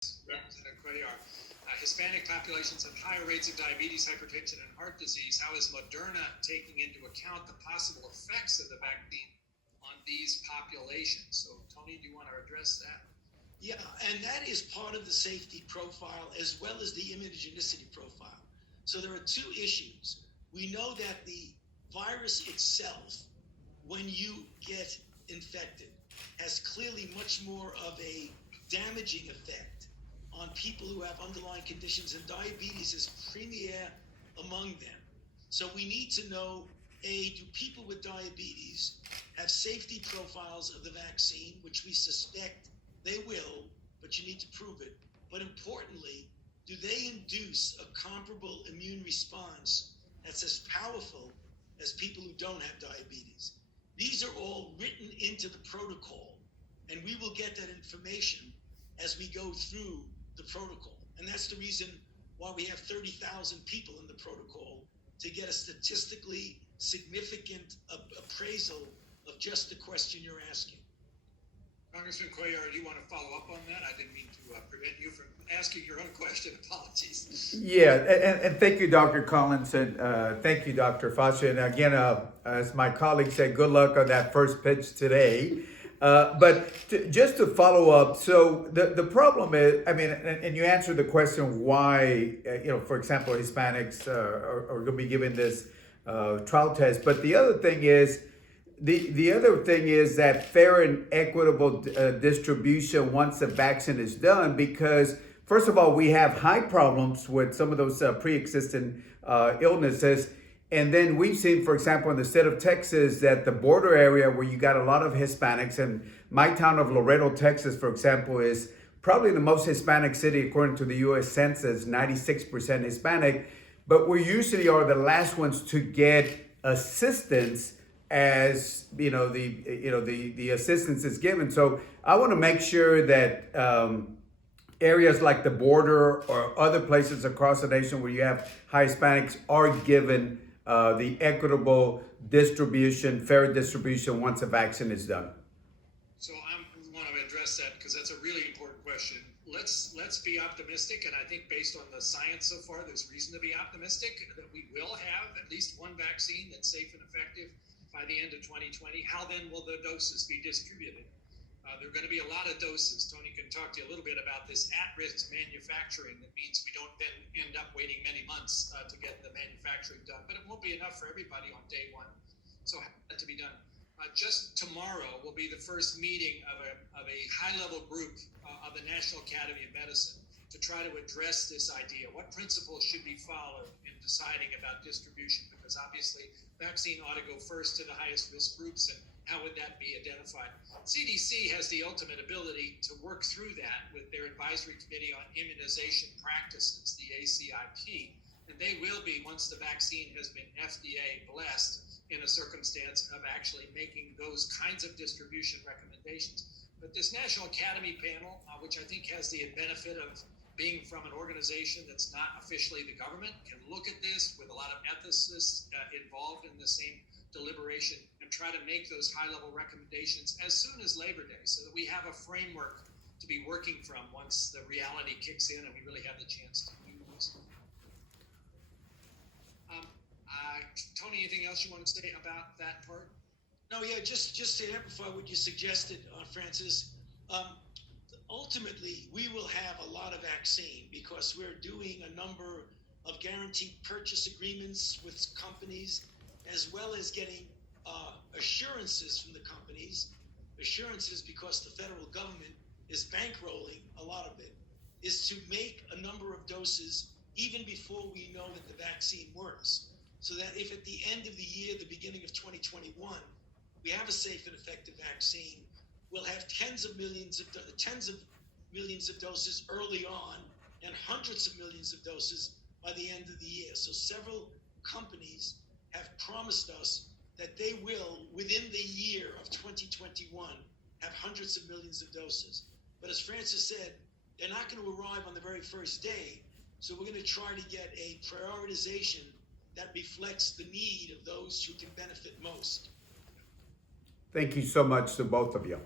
Representative Cuellar. Hispanic populations have higher rates of diabetes, hypertension, and heart disease. How is Moderna taking into account the possible effects of the vaccine on these populations? So, Tony, do you want to address that? Yeah, and that is part of the safety profile as well as the immunogenicity profile. So there are two issues. We know that the virus itself, when you get infected, has clearly much more of a damaging effect on people who have underlying conditions, and diabetes is premier among them. So we need to know, A, do people with diabetes have safety profiles of the vaccine, which we suspect they will, but you need to prove it. But importantly, do they induce a comparable immune response that's as powerful as people who don't have diabetes? These are all written into the protocol, and we will get that information as we go through the protocol. And that's the reason why we have 30,000 people in the protocol, to get a statistically significant appraisal of just the question you're asking. Congressman Cuellar, do you want to follow up on that? I didn't mean to prevent you from asking your own question. Apologies. Yeah, and thank you, Dr. Collins, and thank you, Dr. Fauci. And again, as my colleague said, good luck on that first pitch today. But just to follow up, so the problem is, I mean, and you answered the question why, for example, Hispanics are going to be given this trial test. But the other thing is, the other thing is that fair and equitable distribution once the vaccine is done, because first of all, we have high problems with some of those pre-existing illnesses. And then we've seen, for example, in the state of Texas, that the border area where you got a lot of Hispanics, and my town of Laredo, Texas, for example, is probably the most Hispanic city according to the U.S. Census, 96% Hispanic. But we usually are the last ones to get assistance as the assistance is given. So I want to make sure that areas like the border or other places across the nation where you have high Hispanics are given the equitable distribution, fair distribution once a vaccine is done. So I want to address that because that's a really important question. Let's be optimistic, and I think based on the science so far, there's reason to be optimistic that we will have at least one vaccine that's safe and effective by the end of 2020. How then will the doses be distributed? There are going to be a lot of doses. Tony can talk to you a little bit about this at-risk manufacturing. That means we don't then end up waiting many months to get the manufacturing done. But it won't be enough for everybody on day one. So how that to be done? Just tomorrow will be the first meeting of a high-level group of the National Academy of Medicine to try to address this idea. What principles should be followed in deciding about distribution? Because obviously, vaccine ought to go first to the highest risk groups, and how would that be identified? CDC has the ultimate ability to work through that with their Advisory Committee on Immunization Practices, the ACIP, and they will be, once the vaccine has been FDA blessed, in a circumstance of actually making those kinds of distribution recommendations. But this National Academy panel, which I think has the benefit of being from an organization that's not officially the government, can look at this with a lot of ethicists involved in the same deliberation and try to make those high-level recommendations as soon as Labor Day, so that we have a framework to be working from once the reality kicks in and we really have the chance to do this. Tony, anything else you want to say about that part? No, yeah, just to amplify what you suggested, Francis. Ultimately, we will have a lot of vaccine because we're doing a number of guaranteed purchase agreements with companies, as well as getting assurances from the companies. Assurances because the federal government is bankrolling a lot of it, is to make a number of doses even before we know that the vaccine works. So that if at the end of the year, the beginning of 2021, we have a safe and effective vaccine, we'll have tens of millions of doses early on and hundreds of millions of doses by the end of the year. So several companies have promised us that they will, within the year of 2021, have hundreds of millions of doses. But as Francis said, they're not going to arrive on the very first day. So we're going to try to get a prioritization that reflects the need of those who can benefit most. Thank you so much to both of you.